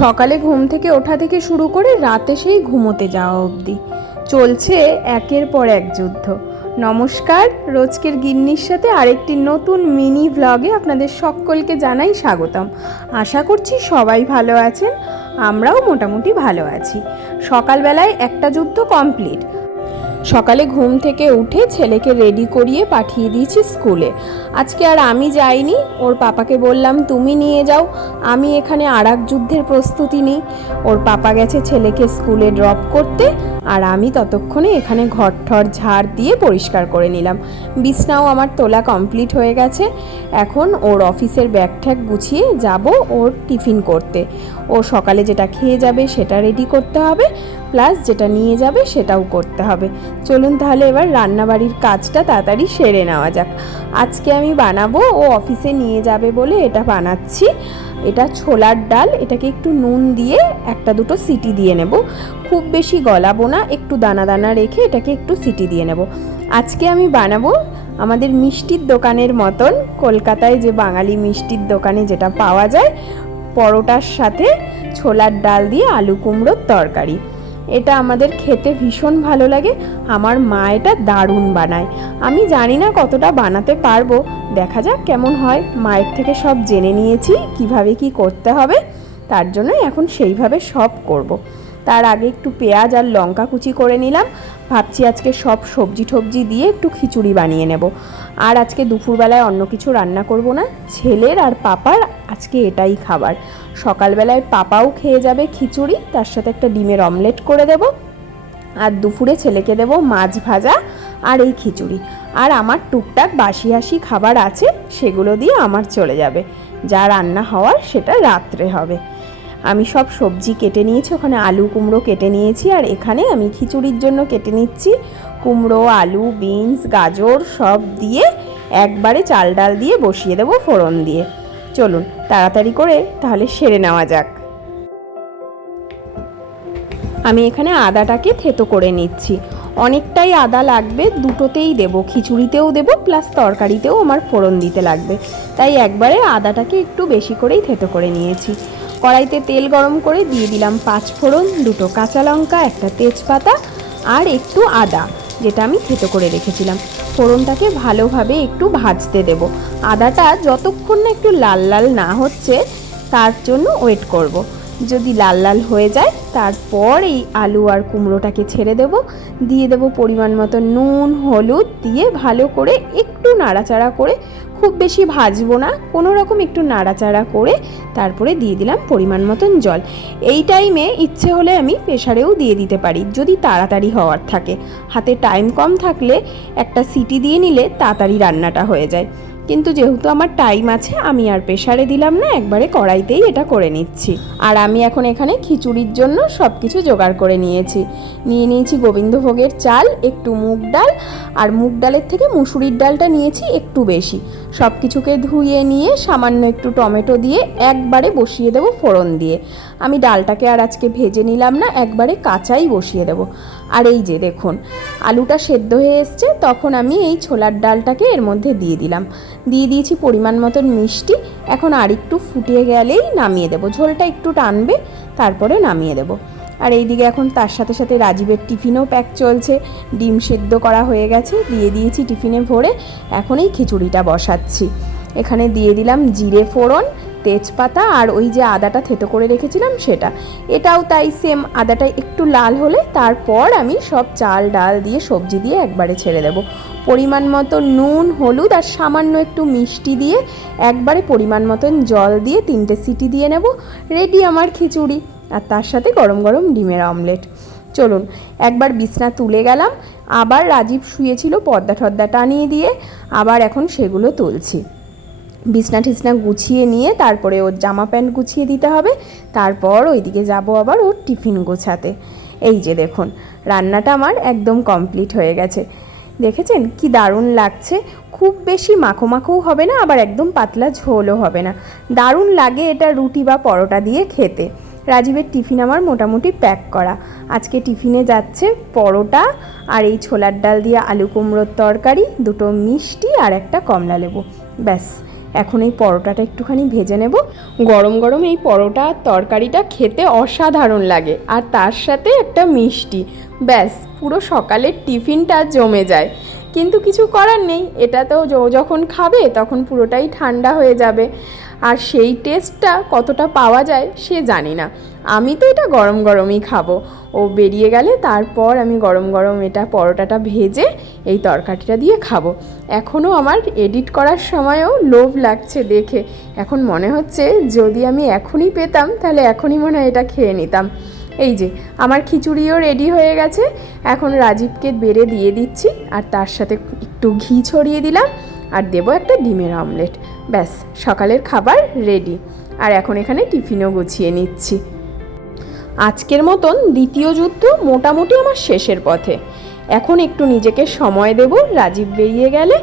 সকালে ঘুম থেকে ওঠা থেকে শুরু করে রাতে সেই ঘুমোতে যাওয়া অবধি। চলছে একের পর এক যুদ্ধ। নমস্কার, রোজকের গিন্নির সাথে আরেকটি নতুন মিনি ভ্লগে আপনাদের সকলকে জানাই স্বাগতম। আশা করছি সবাই ভালো আছেন, আমরাও মোটামুটি ভালো আছি। সকালবেলায় একটা যুদ্ধ কমপ্লিট সকালে ঘুম থেকে উঠে ছেলেকে রেডি করিয়ে পাঠিয়ে দিয়েছি স্কুলে আজকে আর আমি যাইনি, ওর পাপাকে বললাম, তুমি নিয়ে যাও, আমি এখানে আর এক যুদ্ধের প্রস্তুতি নিই। ওর পাপা গেছে ছেলেকে স্কুলে ড্রপ করতে, আর আমি ততক্ষণে এখানে ঘর ঠর ঝাড় দিয়ে পরিষ্কার করে নিলাম। বিছনাও আমার তোলা কমপ্লিট হয়ে গেছে। এখন ওর অফিসের ব্যাগ ঠ্যাগ গুছিয়ে যাব ওর টিফিন করতে। ও সকালে যেটা খেয়ে যাবে সেটা রেডি করতে হবে। প্লাস যেটা নিয়ে যাবে সেটাও করতে হবে। চলুন তাহলে এবার রান্নাবাড়ির কাজটা তাড়াতাড়ি সেরে নেওয়া যাক। আজকে আমি বানাবো, ও অফিসে নিয়ে যাবে বলে এটা বানাচ্ছি। এটা ছোলার ডাল, এটাকে একটু নুন দিয়ে একটা দুটো সিটি দিয়ে নেব। খুব বেশি গলাবো না, একটু দানা দানা রেখে এটাকে একটু সিটি দিয়ে নেব। আজকে আমি বানাবো আমাদের মিষ্টির দোকানের মতন, কলকাতায় যে বাঙালি মিষ্টির দোকানে যেটা পাওয়া যায়, পরোটার সাথে ছোলার ডাল দিয়ে আলু কুমড়োর তরকারি। এটা আমাদের খেতে ভীষণ ভালো লাগে। আমার মা এটা দারুণ বানায়। আমি জানি না কতটা বানাতে পারব। দেখা যাক কেমন হয়। মায়ের থেকে সব জেনে নিয়েছি কীভাবে কি করতে হবে। তার জন্য এখন সেইভাবে সব করব। তার আগে একটু পেঁয়াজ আর লঙ্কা কুচি করে নিলাম। ভাবছি আজকে সব সবজি টবজি দিয়ে একটু খিচুড়ি বানিয়ে নেব। আর আজকে দুপুরবেলায় অন্য কিছু রান্না করব না। ছেলের আর পাপার আজকে এটাই খাবার। সকালবেলায় পাপাও খেয়ে যাবে খিচুড়ি, তার সাথে একটা ডিমের অমলেট করে দেব। আর দুপুরে ছেলেকে দেব মাছ ভাজা আর এই খিচুড়ি। আর আমার টুকটাক বাসি হাসি খাবার আছে, সেগুলো দিয়ে আমার চলে যাবে। যা রান্না হওয়ার সেটা রাত্রে হবে। আমি সব সবজি কেটে নিয়েছি, ওখানে আলু কুমড়ো কেটে নিয়েছি, আর এখানে আমি খিচুড়ির জন্য কেটে নিচ্ছি। কুমড়ো, আলু, বিনস, গাজর সব দিয়ে একবারে চাল ডাল দিয়ে বসিয়ে দেবো ফোড়ন দিয়ে। চলুন, তাড়াতাড়ি করে তাহলে সেরে নেওয়া যাক। আমি এখানে আদাটাকে থেতো করে নিচ্ছি। অনেকটাই আদা লাগবে, দুটোতেই দেবো। খিচুড়িতেও দেবো, প্লাস তরকারিতেও আমার ফোড়ন দিতে লাগবে। তাই একবারে আদাটাকে একটু বেশি করেই থেতো করে নিয়েছি। কড়াইতে তেল গরম করে দিয়ে দিলাম পাঁচ ফোড়ন, দুটো কাঁচা লঙ্কা, একটা তেজপাতা আর একটু আদা, যেটা আমি থেতো করে রেখেছিলাম ফোড়নটাকে ভালোভাবে একটু ভাজতে দেব আদাটা যতক্ষণ না একটু লাল লাল না হচ্ছে, তার জন্য ওয়েট করব। যদি লাল লাল হয়ে যায়, তারপর এই আলু আর কুমড়োটাকে ছেড়ে দেব। দিয়ে দেব পরিমাণ মতো নুন, হলুদ দিয়ে ভালো করে একটু নাড়াচাড়া করে, খুব বেশি ভাজবো না, কোনো রকম একটু নাড়াচাড়া করে তারপরে দিয়ে দিলাম পরিমাণ মতন জল। এই টাইমে ইচ্ছে হলে আমি প্রেশারেও দিয়ে দিতে পারি, যদি তাড়াতাড়ি হওয়ার থাকে। হাতে টাইম কম থাকলে একটা সিটি দিয়ে নিলে তাড়াতাড়ি রান্নাটা হয়ে যায়। কিন্তু যেহেতু আমার টাইম আছে, আমি আর প্রেশারে দিলাম না, একবারে কড়াইতেই এটা করে নিচ্ছি। আর আমি এখন এখানে খিচুড়ির জন্য সব কিছু জোগাড় করে নিয়েছি। নিয়ে নিয়েছি গোবিন্দভোগের চাল, একটু মুগ ডাল, আর মুগ ডালের থেকে মুসুরির ডালটা নিয়েছি একটু বেশি। সব কিছুকে ধুয়ে নিয়ে সামান্য একটু টমেটো দিয়ে একবারে বসিয়ে দেবো ফোড়ন দিয়ে। আমি ডালটাকে আর আজকে ভেজে নিলাম না, একবারে কাঁচাই বসিয়ে দেবো। আর এই যে দেখুন, আলুটা সেদ্ধ হয়ে এসছে, তখন আমি এই ছোলার ডালটাকে এর মধ্যে দিয়ে দিলাম। দিয়ে দিয়েছি পরিমাণ মতন মিষ্টি, এখন আর একটু ফুটিয়ে গেলেই নামিয়ে দেবো। ঝোলটা একটু টানবে, তারপরে নামিয়ে দেবো। আর এইদিকে এখন তার সাথে সাথে রাজীবের টিফিনও প্যাক চলছে, ডিম সেদ্ধ করা হয়ে গেছে, দিয়ে দিয়েছি টিফিনে ভরে, এখন এই খিচুড়িটা বসাচ্ছি। এখানে দিয়ে দিলাম জিরে ফোড়ন তেজপাতা আর ওই যে আদাটা থেতো করে রেখেছিলাম সেটা। এটাও তাই সেম আদাটা একটু লাল হলে তারপর আমি সব চাল, ডাল দিয়ে, সবজি দিয়ে একবারে ছেড়ে দেবো। পরিমাণ মতো নুন, হলুদ আর সামান্য একটু মিষ্টি দিয়ে একবারে পরিমাণ মতন জল দিয়ে তিনটে সিটি দিয়ে নেব। রেডি আমার খিচুড়ি। আর তার সাথে গরম গরম ডিমের অমলেট চলুন, একবার বিছনা তুলে গেলাম। আবার রাজীব শুয়েছিল পর্দা টর্দা টানিয়ে দিয়ে। আবার এখন সেগুলো তুলছি। বিছনা টিছনা গুছিয়ে নিয়ে তারপরে ওর জামা প্যান্ট গুছিয়ে দিতে হবে। তারপর ওইদিকে যাব আবার ওর টিফিন গোছাতে। এই যে দেখুন, রান্নাটা আমার একদম কমপ্লিট হয়ে গেছে। দেখেছেন কি দারুণ লাগছে? খুব বেশি মাখো মাখোও হবে না, আবার একদম পাতলা ঝোলও হবে না। দারুণ লাগে এটা রুটি বা পরোটা দিয়ে খেতে। রাজীবের টিফিন আমার মোটামুটি প্যাক করা। আজকে টিফিনে যাচ্ছে পরোটা আর এই ছোলার ডাল দিয়ে আলু কুমড়োর তরকারি, দুটো মিষ্টি আর একটা কমলা লেবু। ব্যাস। এখন এই পরোটাটা একটুখানি ভেজে নেব। গরম গরম এই পরোটা আর তরকারিটা খেতে অসাধারণ লাগে। আর তার সাথে একটা মিষ্টি। ব্যাস, পুরো সকালের টিফিনটা জমে যায়। কিন্তু কিছু করার নেই, এটা তো যখন খাবে তখন পুরোটাই ঠান্ডা হয়ে যাবে। আর সেই টেস্টটা কতটা পাওয়া যায় সে জানি না। আমি তো এটা গরম গরমই খাব। ও বেরিয়ে গেলে তারপর আমি গরম গরম এটা পরোটাটা ভেজে এই তরকারিটা দিয়ে খাব। এখনও আমার এডিট করার সময়ও লোভ লাগছে দেখে। এখন মনে হচ্ছে যদি আমি এখনই পেতাম তাহলে এখনই মনে হয় এটা খেয়ে নিতাম। এই যে, আমার খিচুড়িও রেডি হয়ে গেছে। এখন রাজীবকে বেড়ে দিয়ে দিচ্ছি আর তার সাথে একটু ঘি ছড়িয়ে দিলাম আর দেবো একটা ডিমের অমলেট ব্যাস, সকালের খাবার রেডি আর এখন এখানে টিফিনও গুছিয়ে নিচ্ছি। আজকের মতন দ্বিতীয় যুদ্ধ মোটামুটি আমার শেষের পথে। এখন একটু নিজেকে সময় দেব, রাজীব বেরিয়ে গেলে,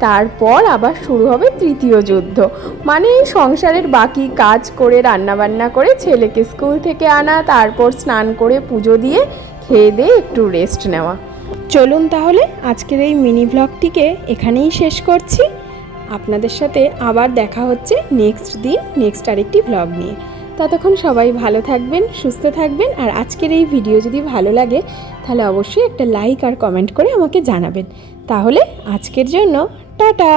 তারপর আবার শুরু হবে তৃতীয় যুদ্ধ। মানে এই সংসারের বাকি কাজ করে, রান্নাবান্না করে, ছেলেকে স্কুল থেকে আনা, তারপর স্নান করে পুজো দিয়ে, খেয়ে দিয়ে একটু রেস্ট নেওয়া। চলুন তাহলে, আজকের এই মিনি ভ্লগটিকে এখানেই শেষ করছি। আপনাদের সাথে আবার দেখা হচ্ছে নেক্সট দিন নেক্সট আরেকটি ভ্লগ নিয়ে। ততক্ষণ সবাই ভালো থাকবেন, সুস্থ থাকবেন আর আজকের এই ভিডিও যদি ভালো লাগে, তাহলে অবশ্যই একটা লাইক আর কমেন্ট করে আমাকে জানাবেন। তাহলে আজকের জন্য টাটা!